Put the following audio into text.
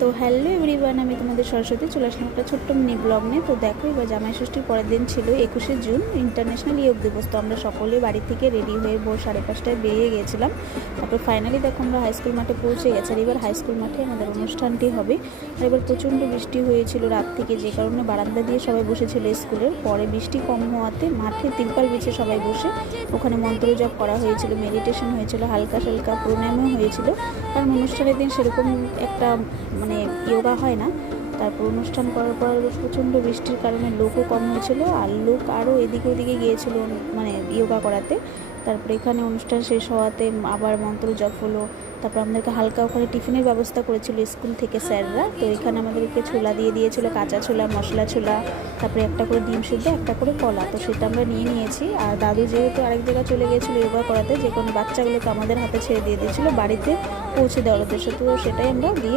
তো hello everyone, আমি তোমাদের সরস্বতী চলে আসলাম একটা ছোট্ট মিনি ব্লগ নিয়ে। তো দেখো, এবার জামাই ষষ্ঠীর পরের দিন ছিল 21শে জুন, ইন্টারন্যাশনাল যোগ দিবস। তো আমরা সকলে বাড়ি থেকে রেডি হয়ে ভোর 5:30টায় বেরিয়ে গিয়েছিলাম। তারপর ফাইনালি দেখো আমরা হাই স্কুল মাঠে পৌঁছে গেছি। আর এবার হাই স্কুল মাঠে আমাদের অনুষ্ঠানটি হবে। আর এবার প্রচণ্ড বৃষ্টি হয়েছিল রাত থেকে, যে কারণে বারান্দা দিয়ে সবাই বসেছিল স্কুলের। পরে বৃষ্টি কম হওয়াতে মাঠে তিরপাল বিছে সবাই বসে ওখানে মন্ত্র জপ করা হয়েছিল, মেডিটেশন হয়েছিল, হালকা হালকা প্রণামও হয়েছিল। কারণ অনুষ্ঠানের দিন সেরকম একটা যোগা হয় না। তারপর অনুষ্ঠান করার পর প্রচণ্ড বৃষ্টির কারণে লোকও কম হয়েছিল, আর লোক আরও এদিকে ওদিকে গিয়েছিল যোগা করাতে। তারপরে এখানে অনুষ্ঠান শেষ হওয়াতে আবার মন্ত্র জপ হলো। তারপর আমাদেরকে হালকা ওখানে টিফিনের ব্যবস্থা করেছিল স্কুল থেকে স্যাররা। তো এখানে আমাদেরকে ছোলা দিয়ে দিয়েছিল, কাঁচা ছোলা, মশলা ছোলা, তারপরে একটা করে ডিম সিদ্ধ, একটা করে কলা। তো সেটা আমরা নিয়ে নিয়েছি। আর দাদু যেহেতু আরেক জায়গায় চলে গিয়েছিলো যোগা করাতে, যে কোনো বাচ্চাগুলোকে আমাদের হাতে ছেড়ে দিয়ে দিয়েছিলো বাড়িতে পৌঁছে দেওয়ার উদ্দেশ্যে। তো সেটাই আমরা দিয়ে